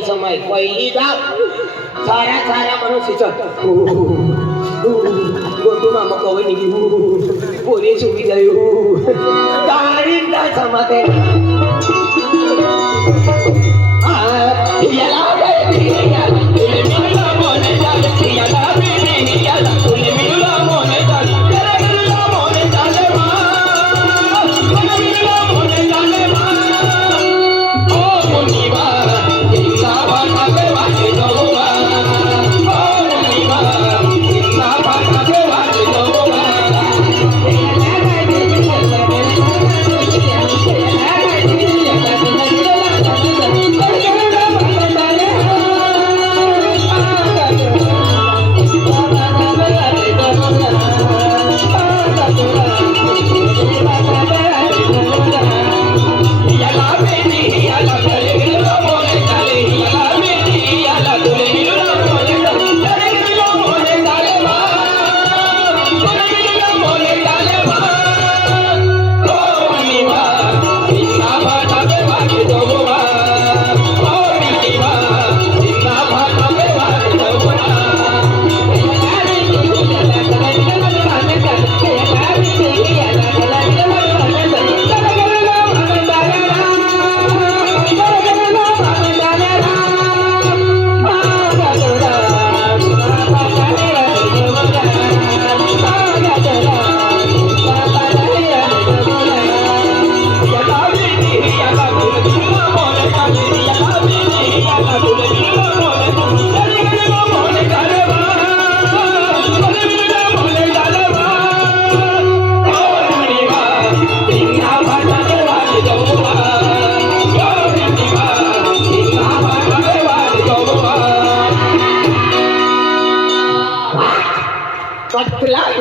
नाही समय पहिली जाव सारा सारा म्हणून शिचत गोटू मामा कवय निघी पोरे सुखी जाऊ गाडीत ना समाते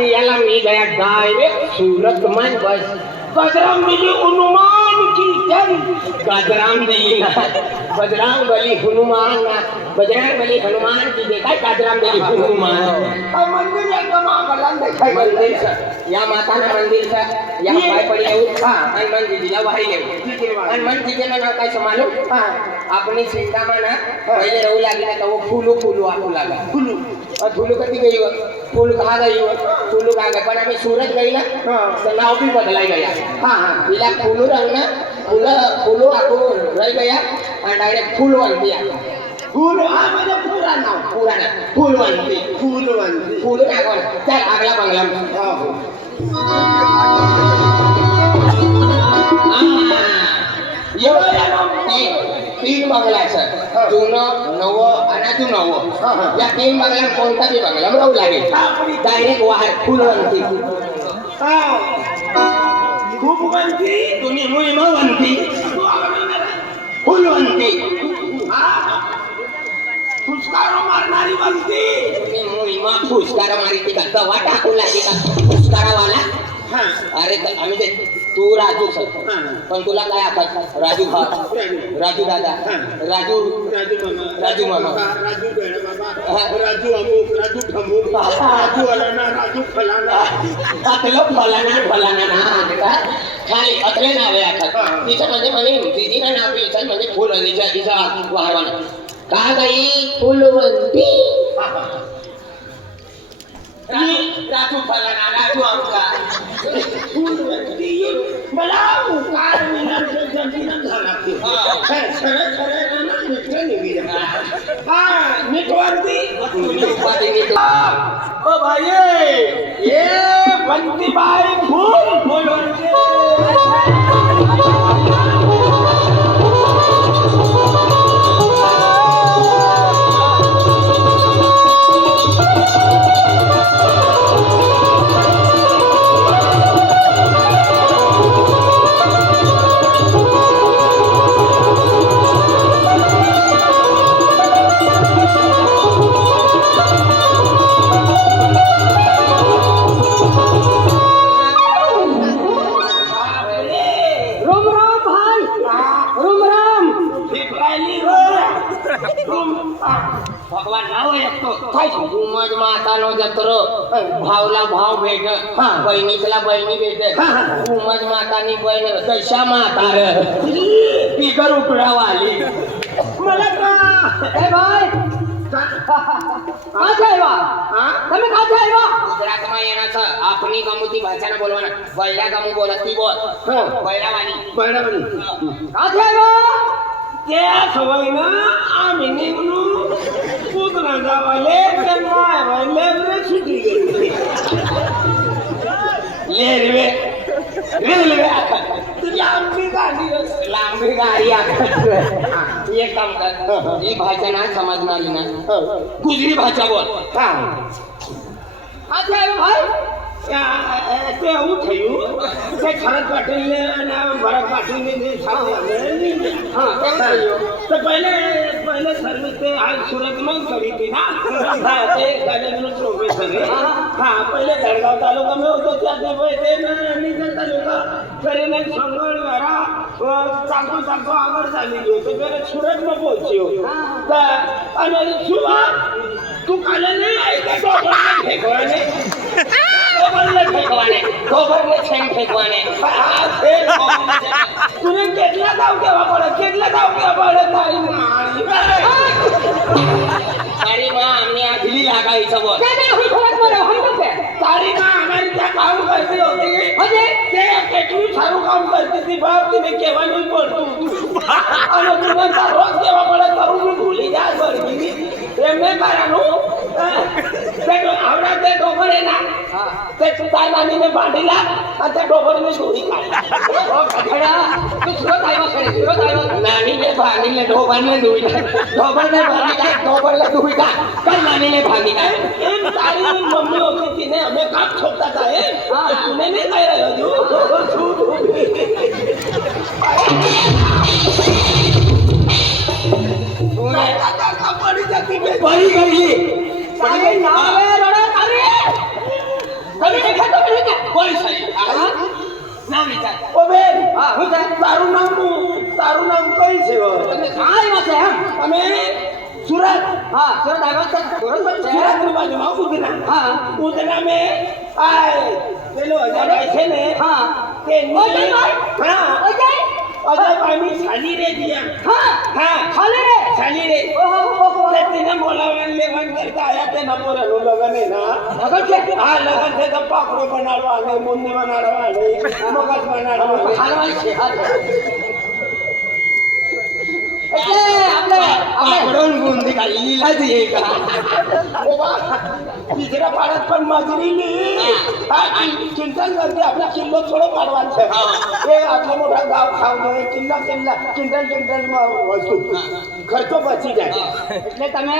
याला मी गया डायरेक्ट सूरत में बस बजरंग बली हनुमान की जय बजरंग बली बजरंग बली हनुमान बजरंग बली हनुमान की जय काय बजरंग बली हनुमान मंदिर एकदम आगला देखाय मंदिर या माता मंदिर सा या पाय पड़ी हां हनुमान जी दिला वाहिले हनुमान जी के नाम काय समालो हां अपनी चिंता में ना पहले रहू लागी ना तो वो फूलू आपको लगा फूलू और फूलू कती गई फूल कहा गई फूलू कहा गई पर अभी सूरज गई ना तो नाव भी बदलाई गया हाँ इला फूलू रंग ना फूलू आपको रह गया और डायरेक्ट फूल बन दिया फूल हाँ मतलब पूरा नाव फूल ना कौन चल अगला बंगला तीन बंगला सर जुनं नवं आणि अजून नवं या तीन बंगला कोणता बी बंगला राहू लागेल डायरेक्ट वाहर फुलवंती खूप वंती तुम्ही मुहिम वंती फुलवंती फुसकार मारणारी वंती तुम्ही मुहिम फुसकार मारी का दवा टाकू लागली का फुसकारावाला अरे आम्ही ते तू राजू सर पण तुला काय आठवत राजू भाऊ राजू दादा राजू मामा राजू अमुक राजू ठमुक राजू अलाना राजू फलाना अतलं फलाना ना खाली अतले नाव आहे आठवत तिचं म्हणजे दीदीनं नाव तिचं म्हणजे फुलवंतीच्या तिचा वाहवाना का बाई फुलवंती राजू फलाना राजू आमका मला कार जमीन झाला ओ भाई ये बंती बाई फूल भगवान नाव ऐकतो काय उमज मातानो जत्र भावला भाव भेट बहिणीला बहिणी भेट उमज मातानी बहीण दशा माता ती कर उकडावा आली मला એ ભાઈ કાંથી આવ્યા તમે કાંથી આવ્યા ગુજરાતમાં એના છે આપણી ગમુતી ભાષાના બોલવાના વૈરા ગમુ બોલતી બોલ વૈરાવાની કાંથી આવ્યા त्या सवयीनं आम्ही निघलो पुतळा जावाले त्यांना लेरे सुटी गेली लेरवे रेल्वे लांबी गाडी एक काम कर ही भाषा ना समजणारी ना गुजरी भाषा बोल કાંથી આવ્યો ભાઈ તે એવું થયું કે ખરત પાટીલને અને ભરત પાટીલને તો પહેલે સર્વિસ તે આ સુરતમાં કરી હતી ના તે ગાજરનો પ્રોફેસર હા પહેલે દળગાવ તાલુકામાં હતો ત્યાં તે નીચે તાલુકા કરીને સંગળ વાળા ચાલતો ચાલતો આગળ ચાલી ગયો તો પેલા સુરતમાં પહોંચ્યો અને શું વાત તું કાલે નહીં આવી કે ફેંકવાને ખોબરને છેમ ફેંકવાને તુને કેટલા દાવ કેવા પડે તારી માં અમને આ ઢીલી લાગાવી છે બોલ તારી માં અમારી ત્યાં કામ કરતી હતી તે કેટલું સારું કામ કરતી હતી બાપ તને કહેવાનું પડતું અને તુને રોજ કેવા પડે તારું બી ભૂલી જાય બરગી એમને કારણું આવડા તે ડોબર એના તે તાર નાનીને બાંધી લા અને તે ડોબરને ચોરી નાનીને બાંધીને ડોબરને દુઈલા ડોબરને બાંધી ડોબરને દુઈલા કઈ નાનીને ભાગી એમ તારી મમ્મી હોતી હતી ને અમે કાપ છોકતા હતા એમ તુને નહીં કહી રહ્યો છું પડી જતી પડી ગઈ તારે નામે રડે તારે તમે દેખાતો નથી કે કોઈ સહી નામ વિચાર ઓ બેન હા હું છે તારું નામ કઈ છે તમે કાં આવ્યા છે એમ અમે સુરત હા સુરત આવ્યા છે સુરત સુરતની બાજુમાં ઉધના હા ઉધના મેં આ પેલો અજય છે ને હા તે અજયભાઈ હા અજયભાઈની સાલી રે દિયા હા સાલી રે ઓહો તેને બોલાવવાનું લેવાનું કરતા આયા તે નપોરાનું લગન હે ના લગન છે હા લગન છે તો પાપડો બનાડવા અને મુંડી બનાડવા અને મગજ બનાડવા હાલવાની છે એટલે આપણે પાપડોન બુંદી કા લીલા જ એક બીજરા પાડત પણ મજરી લી હા ચિંતન કરતી આપણે કિલ્લો થોડો પાડવાનો છે એ આટલા મોટા ગાવ ખાવ જોઈએ કિંટલ માં વસ્તુ ખર્ચો બચી જાય એટલે તમે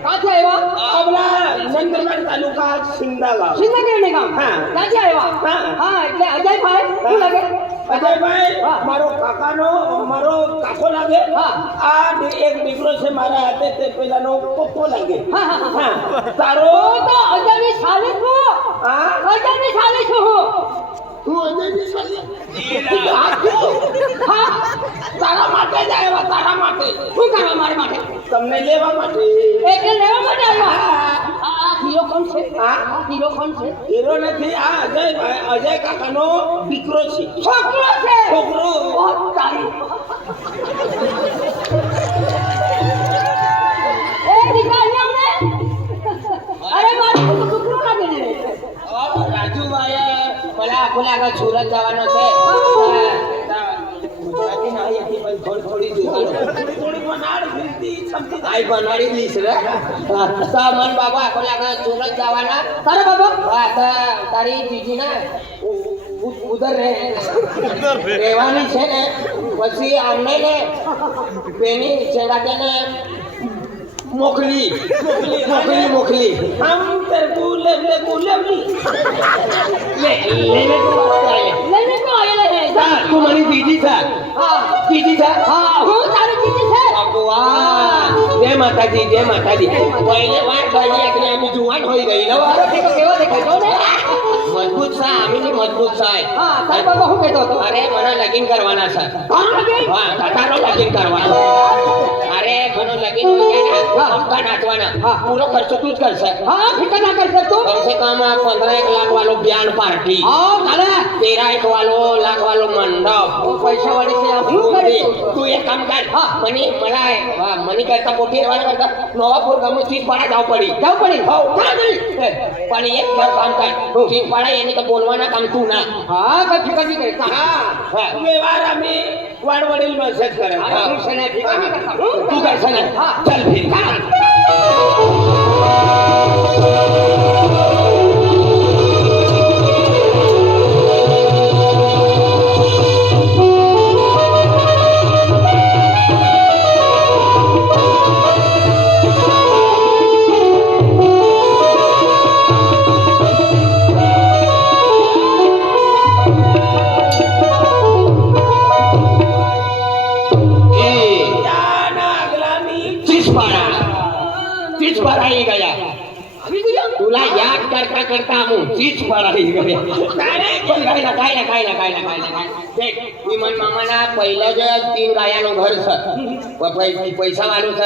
ક્યાંથી આવ્યા આપણા નંદનગર તાલુકા સિંધા ગામ સિંધગીરી ગામ હા. ક્યાંથી આવ્યા હા એટલે અજયભાઈ શું લાગે અજયભાઈ મારો કાકો લાગે હા. આ એક દીકરો છે મારા હાથે તે પેલાનો પપ્પો લાગે હા. તારો તો અજયની સાલી છું હા અજયની સાલી છું હું તું અજયની સાલી હા તારા માટે જ આવ્યા તારા માટે શું કરવા મારા માટે તમને લેવા માટે એટલે લેવા માટે આવ્યા હા. આ હીરો કોણ છે હા? હીરો કોણ છે હીરો નથી આ અજય કાકાનો દીકરો છે છોકરો છે છોકરો ઓ તારી એ દીકરા અહીંયા અમને અરે મારું છોકરો લાગે ને રાજુભાઈ પેલા આખોને આગળ સુરત જવાનો છે ગુજરાતી ના આવી હતી પણ થોડી થોડી બનાડી ફીરતી સમજી આઈ બનાડી દીસ રે તા મન બાબા આખોને આગળ સુરત જવાના તારે બાબા હા તારી બીજી ના ઉધર રહેવાની છે ને પછી આમને ને પેની ચેડાકે ને મોકલી હમ તેરે કો લેને લેને કો આયેલા હે તું મારી બીજી છે હા હું તારી દીદી છે ભગવાન જય માતાજી પહેલે વાર ગઈ એટલે અમે જુવાન હોઈ ગઈ કેવો દેખાય જો ને મજબૂત છે આમીની મજબૂત છે હા તાર બાબા હું કહેતો હતો અરે મને લગીન કરવાના છે કોણ લગી હા તારો લગીન કરવાનો અરે મને લગીન હોય ને પક્કા નાચવાના હા. પૂરો ખર્ચો તું જ કરશે હા ફિકર ના કર તું कम से कम 15 लाख वालो बयान पार्टी હા કાલે 13 लाख वालो मंडप ઓ પૈસા વાળી છે આ શું કરે તું तू एक काम कर હા. मनी करता मोठी वाला करता नवापूर गमो चीज पाड़ा जाव पड़ी જાવ પડી हो पण एक काम कर चीज पाड़ा येणे तर बोलवाना काम तू ना હા કઈ ફિકર નહીં કરે ચાલ. व्यवहार आम्ही वाडवडील मसेज करे હા, હું છે ને ફિકર નહીં કરતા હું तू करसा ना हा. चल फिर तीच पडाई गया આવી ગયો तुला याद करता करता हम तीच पडाई गया काय ना देख विमान मामाना पहिलं जे 3 गायानो घर छ पैसा वालो छ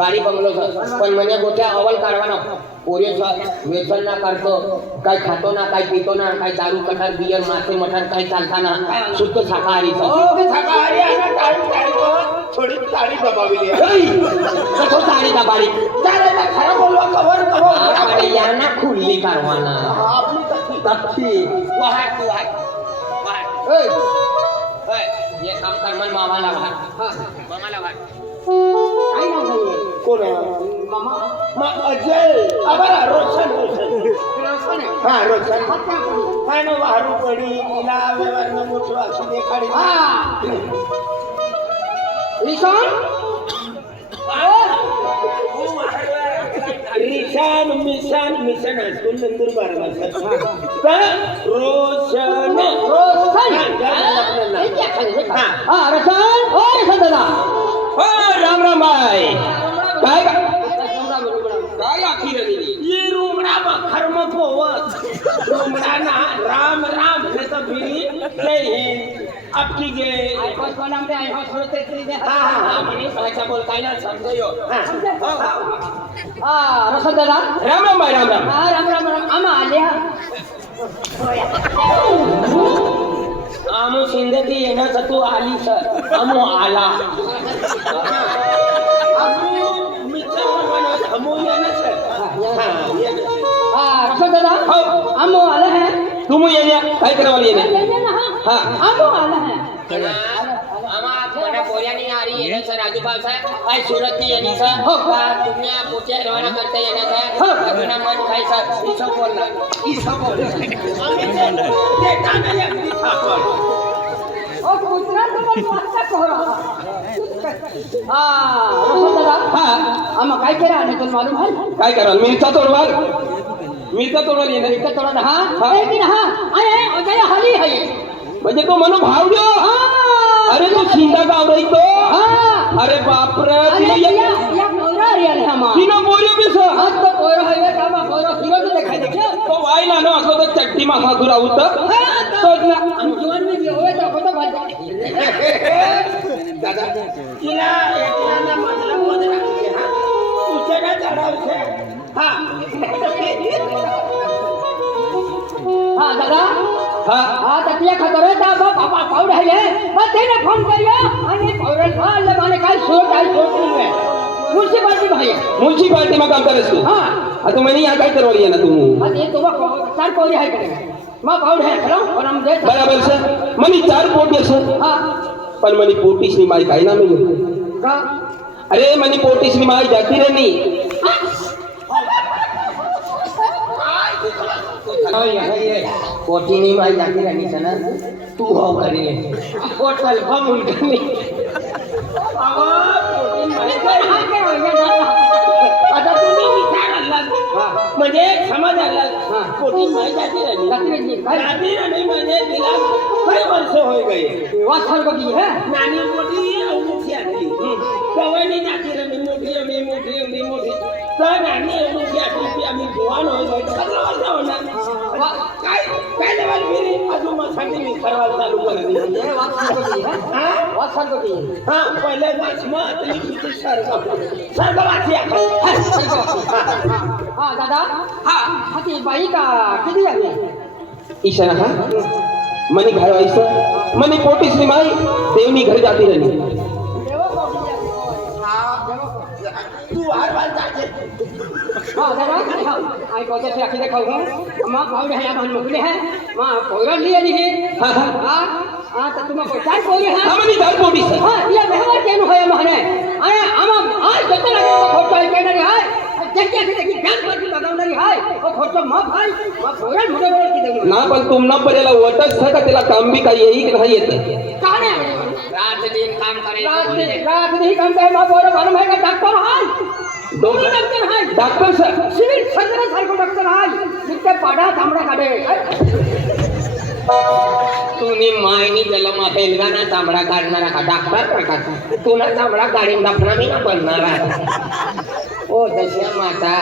गाडी बंगलो छ पण મને गोट्या अवल काढवानो पोरे छ व्यसन ना करतो काय खातो ना काय पितो ना काय दारू कठार बियर मासे मटण काय चालता ना शुद्ध शाकाहारी छ शुद्ध शाकाहारी आणि टाळी थोडी ताळी दबावली आहे. कतो तारी दबारी चालेल ना, खरं बोलवा कवर कवर अरे याना खुल्ली करवाना आपली कथी तक्की वाहट तू वाहट ए ए ये काम कर मन मामाला वाहट હા मामाला वाहट काय नाव झाले कोण मामा मग अजय आबरा रोशन रोशन आहे हा रोशन हात काय पडी काय ना वारू पडी तिला व्यवहार न मोठो असू दे काढी हा रिसॉन रिशान मिशन हायस्कूल नंदुरबार तर रोशन रोशन हा रोशन ओ रोशन दादा ओ राम राम भाई काय काय आखी रली ये रुमडा खर्म पोवत रुमडा ना राम राम हे तर भिरी जय हिंद आपकी जय आई बस वाला हमरे आई हो छोड़ तेरी दे हा हा हा म्हणे भाषा बोलताय ना समजयो हा रोशन दादा राम राम भाई राम राम हा राम राम राम आम्हा आले हा आमो सिंधती येण्याचा तू आली सर आमो आला हा रोशन दादा आम्हा आले हैं तुम येण्या काय करावं येण्या ये ना हा. आम्हा आले हैं आमा आपल्या पोऱ्यानी आरी येणं सर राजूपाल सर काय सुरत नी येणी सर हो. का तुम्ही पोच्या रवाना करता येणं सर हो. लग्न मन काय सर इसो बोलणार ओ कुत्रा तो पण वाचता कोरा हा रोशन दादा हा आम्हा काय केलं आणि तुला मालूम आहे काय कराल मिरचा तोडवाल येणं इतकं थोडं हा लेकिन हा अरे अजय हाली आहे म्हणजे तो म्हणून भाव देऊ हा अरे तो शिंदा गाव रही तो हा अरे बापरे अरे या कोरा आले हमा तिनं बोल्यो बी सर आज तो कोरा है का बा कोरा हिरो तो दिखाई दे तो वाई ना नो असो तर चट्टी मा हागुरा होता तो हम जीवन में भी होए तो कोता बात दादा तिला एकल्याला मतलब बदला हा उचेडा चढावશે हा हा दादा हा हा तकलिया खतर है ता बाबा पाउड है ये बस तेने फोन करियो आणि पाउडर ले माने काय सोच नहीं है म्युनिसिपालिटी भाई म्युनिसिपालिटी मा काम करस तू हां आता म्हणे या काय करवली आहे ना तू आज ये तो चार कोरी है करेगा मां पाउड है खरो और हम दे बराबर सर म्हणे 4 पोटी सर हां पण म्हणे पोटीस नी माई काय ना मी का अरे म्हणे पोटीस नी माई जाती रे नी पोटी नी माई जाती रे नी सना तू हो करी पोटल बम उलटनी आता तुम्ही विचारला म्हणजे समज आला पोटी माई जाती राहिली जाती राहिली म्हणजे तिला काही वर्ष होय गई वासर बगी है नानी मोठी औंधी आली कवनी जाती राहिली मोठी तर आणि एवढी असली की आम्ही जुवान होईल सगळं वाजता होणार काय काय लेवल मिरी अजून मग साठी मी सर्वात चालू करते हे वाद सांगतो की हा वाद सांगतो की हा पहिले वाच मग किती सर्ग वाचिया हा दादा हा ती बाई का किती झाली ईशाना हा मनी घर व्हायचं मनी पोटीस नि माई देवनी घर जाती रही तू हर बार जाते हाँ दादा आई पौधे से आखिर देखा हूँ माँ पाउडे हैं मन मुकले हैं माँ पौधर लिए नहीं हाँ हाँ हाँ हाँ तो तुम कोई चार पौधे हैं मनी घर पोटीस हाँ ये व्यवहार केनु है महने अरे आम आज जते लगे तो खोटो है केन रे है जग्या से देखी जान पर की लगाव रे है वो खोटो माँ भाई माँ पौधर मुझे बोल की देऊ ना पण तुम ना पडेला वटच था का त्याला काम भी काही येई की नाही येत काने रात दिन काम करे रात नहीं काम करे माँ बोलो मालूम है का डॉक्टर है डॉक्टर है डॉक्टर सर सिविल सर्जन सारखो डॉक्टर आहे नित्य पाडा तांबडा काढे तुम्ही मायनी जलम हेलगाना तांबडा काढणारा का डॉक्टर का तुला तांबडा काढीन दाखना मी ना बनणारा ओ दशा माता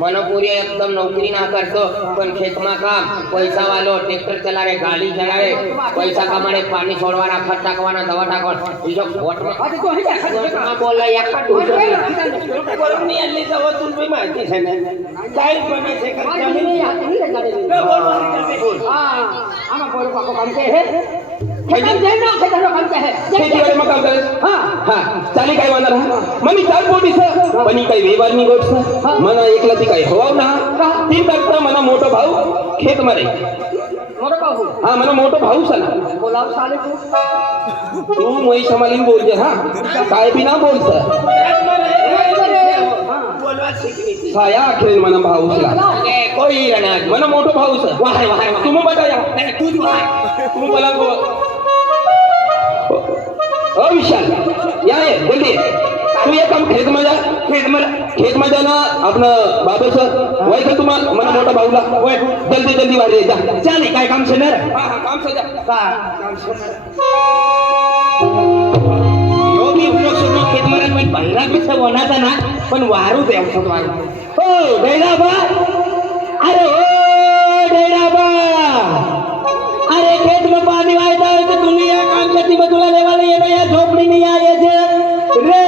मनपुरी एकदम नौकरी ना करतो पण खेतमा काम पैसा वालो ट्रैक्टर चला रे गाड़ी चला रे पैसा कमाने पानी छोड़वाना खत टाकवाना दवा टाकवाना इजो वोट में आता तो हे बोलला एका बरोबर मी आले तेव्हा तुम्ही माहिती आहे ना काय बनायचे आमा बोलो पाको काम के है खेतम देना खेतम काम के है खेती में काम करे हां चाली काय वाला मनी चार पोटी से बनी काय व्यवहार नि गोट से मना एकला ती काय होवा ना तीन करता मना मोठो भाऊ खेत मध्ये मोठो भाऊ हां मना मोठो भाऊ सना बोलाव साले तू मोई समालीन बोल जे हां काय भी ना बोल सर बोलवा शिकली छाया खेळ मना भाऊ सला कोई रहना मना मोठो भाऊ सर वाह वाह तुम बताया तू तुम बोला को ओ विशाल या ये जल्दी तू ये काम खेत में जाना अपना बाबा सर वही का तुम्हाला मना मोठा भाऊला वय जल्दी जल्दी वाढे जा चाले काय काम से ना काम से जा काम से यो भी हम लोग सुनो खेत में बंगला में सब होना था ना पण वारू दे हम सब वारू ओ डैराबा अरे ओ डैराबा अरे खेत में पानी वायदा है तो दुनिया काम खेती में तुला लेवा नहीं है या झोपड़ी नहीं आए थे रे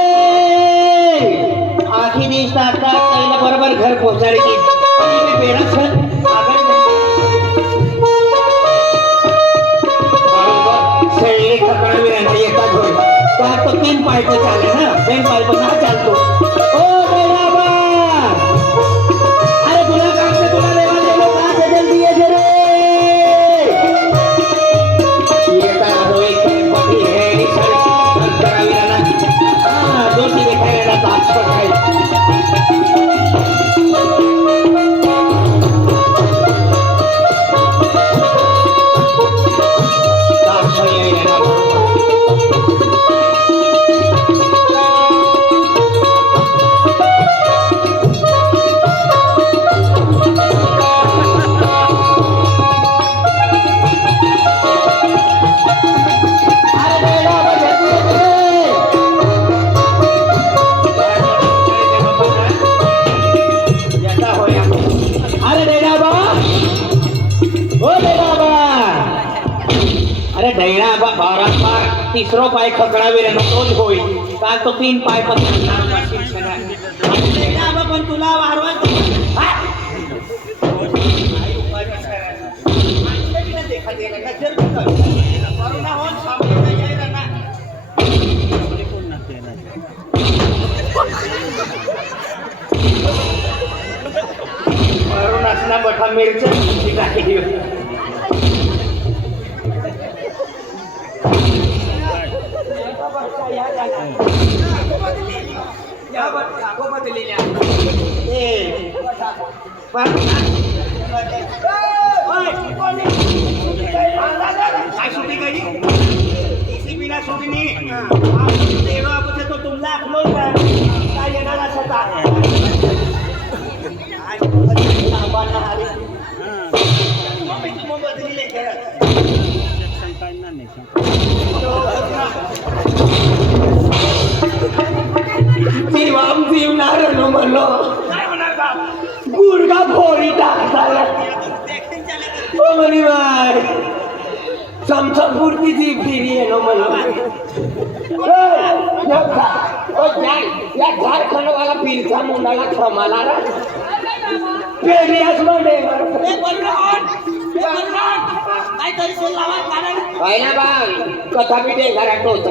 आखिर दिवस आता त्याला बरोबर घर पोहोचायची आणि बेडा सर सैनिक ठिकाणी राहते येतात होय का तो 3 पाइप चाले ना 3 पाइप ना चालतो ओ बेलाबा अरे तुला काम से तुला लेवा देलो का से जल्दी ये रे ये का होय की पटी है सर करावी ना हां दोटी देखाय ना तास काय तीसरो पाय खकडावे रे तोच होई काल तो 3 पाय पण तुला वारवा बठा मिरच्या तो तुमला काय येणार जीवाम जीवणार म्हणलो काय होणार बाप गुडगा फोडी टाकताला ओ म्हणे बाय चमचमपुरती जी फिरी आहे म्हणलो या झारखंडवाला पिरचा मुंडाला थमाला रा पेरियास मध्ये काहीतरी सोल लावा कारण पाहिला बा कथा बी दे घरात होत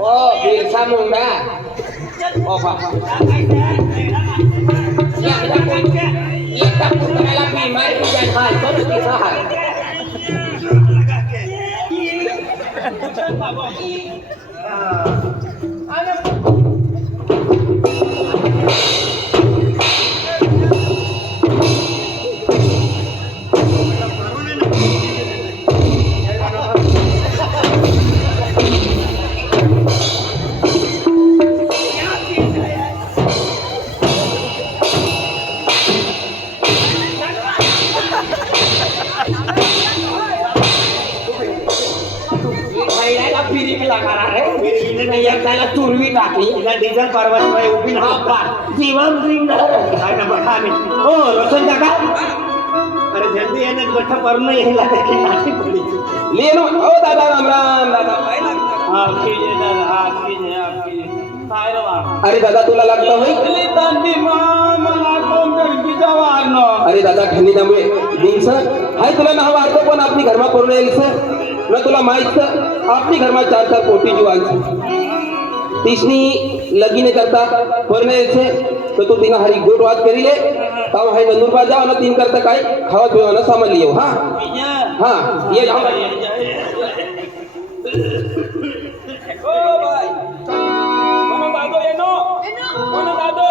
ओ बिरसा मुंडा ओ एकदा पुतळ्याला बिमारी तिचा हाल त्याला तुरवी टाकली डिझेल परवाच उभी जीवन हो रोशन काका अरे जल्दी येणे गठ्ठा पर्ण यायला देखील नाठी पडी लेनो ओ दादा राम राम दादा आपकी जय दादा आपकी जय काय रे वा अरे दादा तुला लागतं होय दांडी मला कोण करकी जवानो अरे दादा खंडी त्यामुळे दिन सर हाय तुला नाव वाटतं पण आपली घरमा करून येईल सर तुला तुला माहित आपली घरमा 4-4 कोटी जीवांची तीसनी लगीने करता करून यायचे तर तू तिनं हरी गोट वाद करी ले ताव हाय नंदुरबार जाओ ना 3 करता काय खावा पिवाना सामान लियो हा हाँ ये जाओ ओ भाई मनो दादो येनो मनो दादो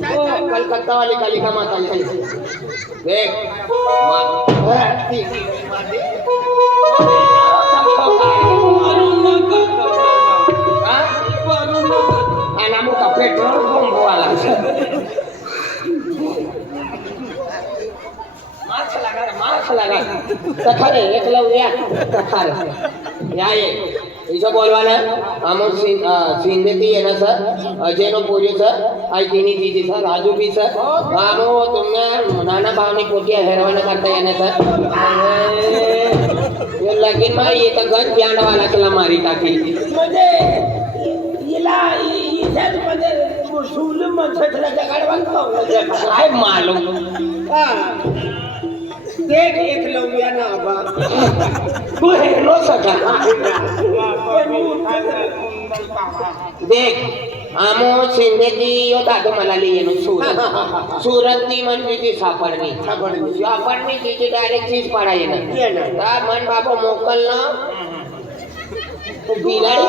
ओ कलकत्ता वाली कालिका माता देख नामो का पेट्रोल पंप वाला मार्क्स लगा कथा रे एक लवया कथा रे या ये इसे बोलवाना अमोल सिंधे ती है ना सर अजय नो पूरी सर आई तीनी दीदी सर राजू भी सर आमो तुमने नाना भावनी पोटिया हेरवाना करता है ना सर ये लगीन में ये तो गज ब्यांड वाला चला मारी टाकी म्हणजे हिला हिच्यात म्हणजे शूल मच्छला जगाडवान खाऊ काय मालूम देख एक लवया ना आबा तू हे नो सका देख आमो सिंधेची यो दादो मला लिहिनो सूरत ती म्हणजे ती सापडणी तिची डायरेक्ट चीज पडाय ना ता मन बाबा मोकल ना बिलाडी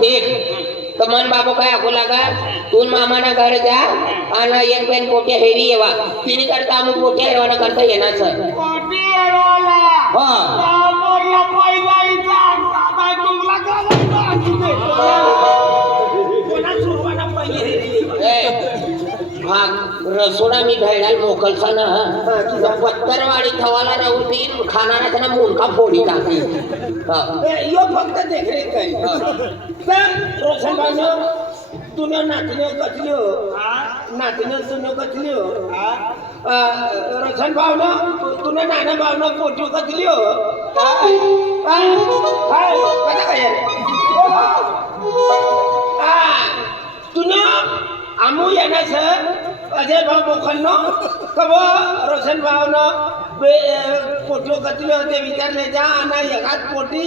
देख तो मन बाबू काय आखू लागा तू मामाना घर जा आणि एक बेन पोट्या हेरी येवा तिने करता आम्ही पोट्या हेरवाना करता येणार सर रसोडा मी भेडाल मोकलसा ना पत्तरवाडी थवाला राहू तीन खाणारा त्यांना मुलका फोडी टाकली यो फक्त देखरेख काही रोशन भाऊ तुला नातीने कचल्यो तुने कचल्यो रोशन भाऊ ना तुला नाना भाऊ ना पोटी कचल्यो तुला आमू येणार सर अजय भाऊ मोखलनो कब रोशन भाऊ ना पोटी कचल्यो ते विचारले जा आणि एकाच पोटी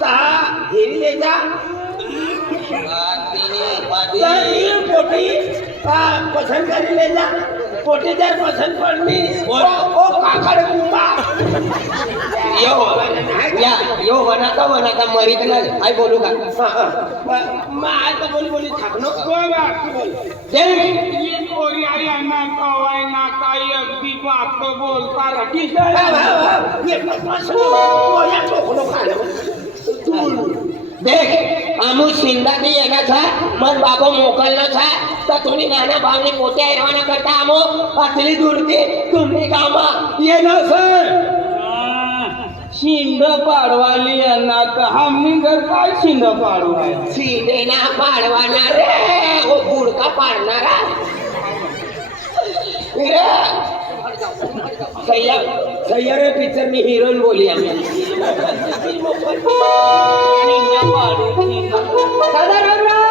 तहा हेरी ले जा पोटी पसंद करी ले जा पोटी जर पसंद पडली ओ काकड कुंबा यो वनाता मरीत ना आई बोलू का मग आता बोली थाकनो देख आमू सिंधाથી એના છે મન બાપો મોકલનો છે તો તુની નાના ભાવની પોતે રહેવાના કરતા આમો આટલી દૂરથી તુમની ગામમાં એનો છે शिंद पाडवाली यांना का आम्ही घर काय शिंद पाडू सीधेना पाडवाना रे ओ गुडका पाडणारा सय्यारे पिक्चर में हीरोइन बोली आम्ही दादा रामराव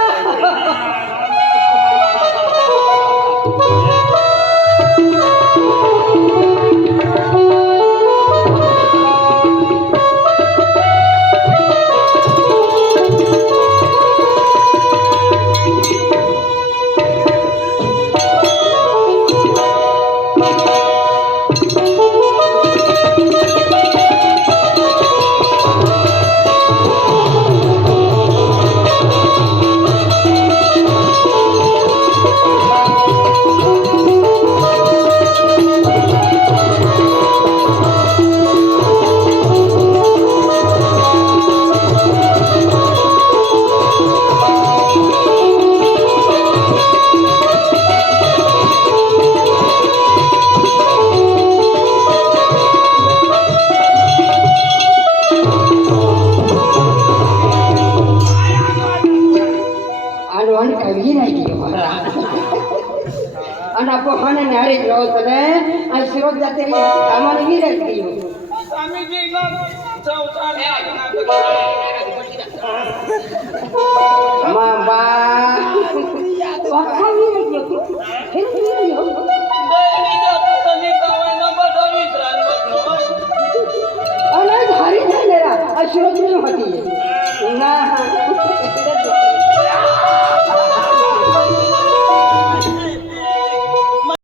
અને આપો હાને નારી ગયો તને આ સિરોજ જાતે કામાને વિરત ગયો સ્વામીજી નો સંસાર માબા વાખા વિરત ગયો ફેર વિરત ગયો અને ધારી છે લેરા આ સિરોજ ની હતી